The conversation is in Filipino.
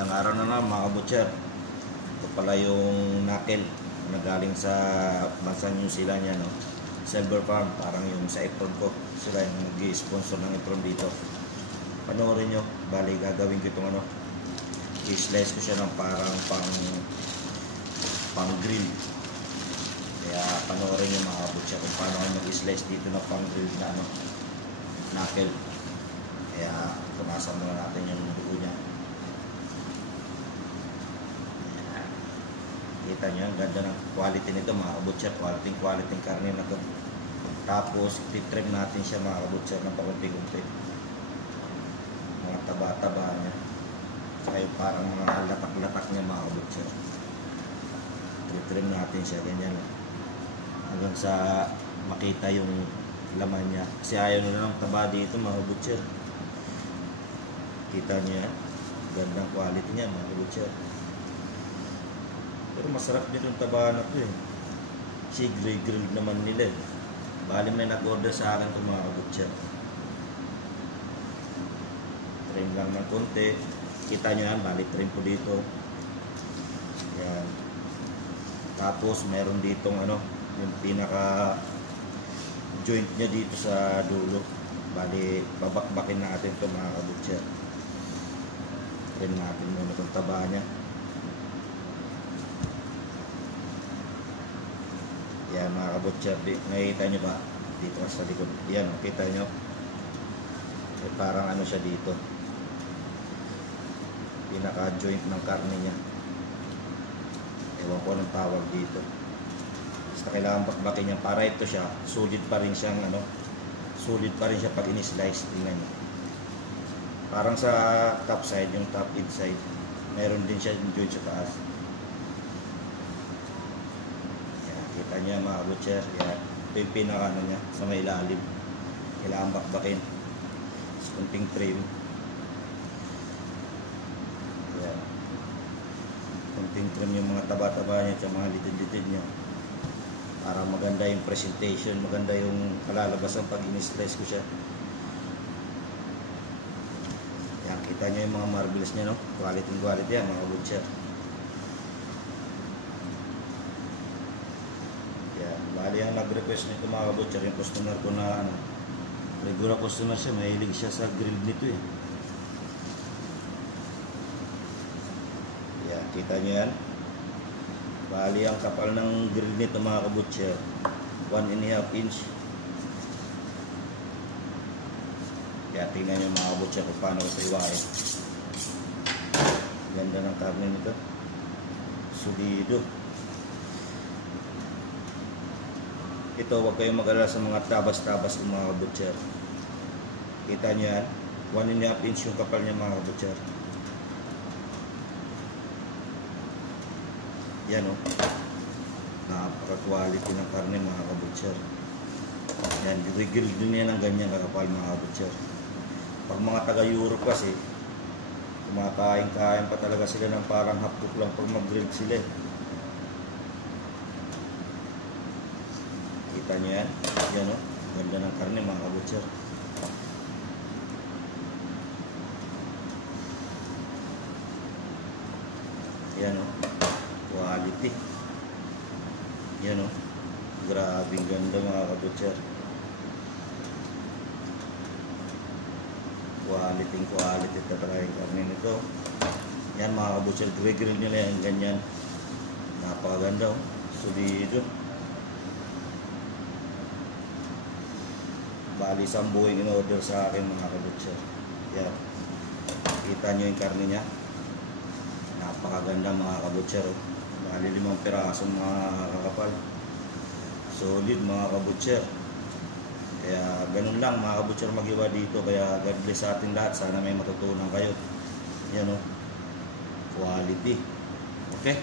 Magandang araw na naman mga kabutcher. Ito pala yung knuckle na galing sa bansa New Zealand yan, no? Silver Farm, parang yung sa apron ko. Sila yung nag-sponsor ng apron dito. Panoorin nyo, bali gagawin ko itong ano, i-slice ko siya ng parang pang grill. Kaya panoorin nyo mga kabutcher kung paano kayo mag-slice dito ng pang grill na ano, knuckle. Kaya tumasan muna natin yung dugo niya. Kita nyo, ang ganda ng quality nito mga kabutcher. Quality karne na to. Tapos titrim natin siya mga kabutcher ng pakunti-kunti. Mga taba-taba niya. Saka yung parang mga latak-latak niya mga kabutcher. Titrim natin siya ganyan. Hanggang sa makita yung laman niya. Kasi ayaw nila ng taba dito mga kabutcher. Kita nyo yan. Gandang quality niya mga kabutcher. Pero masarap din yung taba na ito eh. Si grill naman nila eh. Bali may nag-order sa akin itong mga kabutcher. Trim lang ng konti. Kita nyo yan, bali trim po dito. Yan. Tapos meron ditong ano, yung pinaka joint nya dito sa dulo. Bali babakbakin natin ito mga kabutcher. Trim natin muna itong taba nya. Yan mga kabutcher, nakikita nyo ba dito sa likod? Yan, nakita nyo eh, parang ano siya dito, pinaka joint ng karne nya. Ewan ko anong tawag dito. Basta kailangan bakbakin niya para ito siya solid pa rin siyang ano, solid pa rin siya pag in-slice. Tingnan nyo, parang sa top side, yung top inside meron din siya yung joint sa taas. Kita niya mga kabutcher, yan. Ito yung pinaka ano niya, sa may ilalim. Kailangan bakbakin. Sa kunting trim. Yan. Kunting trim yung mga taba-taba niya at mga litid-litid niya. Para maganda yung presentation, maganda yung kalalabasan pag in-slice ko siya. Yan, kita niyo yung mga marbles niya, no? Quality yan mga kabutcher. Bali ang nag-request nito mga kabutcher, yung customer ko na ano, regular customer siya, mahilig siya sa grill nito eh. Yan, kita nyo yan. Bali ang kapal ng grill nito mga kabutcher, 1.5 inch. Kaya tingnan nyo mga kabutcher kung paano ito iwain. Ganda ng karne nito, solido. Ito, huwag kayong mag-alala sa mga tabas-tabas ng mga kabutcher. Kita nyo yan, 1.5 inch yung kapal niya mga kabutcher. Yan o, napaka-quality ng karne mga kabutcher. Yan, rigil din yan ang ganyan kakapal mga kabutcher. Pag mga taga-Europe kasi, kumakain-kain pa talaga sila ng parang hapkok lang pag mag-grill sila. Kita nyo yan, yan o, ganda ng karne mga kabutcher. Yan o, quality. Yan o, grabing ganda mga kabutcher. Quality talaga yung karne nito. Yan mga kabutcher, grill nila yan, ganyan. Napakaganda o, solido. Bali, isang buhay in-order sa akin mga kabutcher. Yan. Kita nyo yung karne niya. Napakaganda mga kabutcher. Bali, 5 piraso mga kakapal. Solid mga kabutcher. Kaya ganun lang mga kabutcher mag-iwa dito. Kaya God bless sa ating lahat. Sana may matutunan kayo. Yan o. Quality. Okay?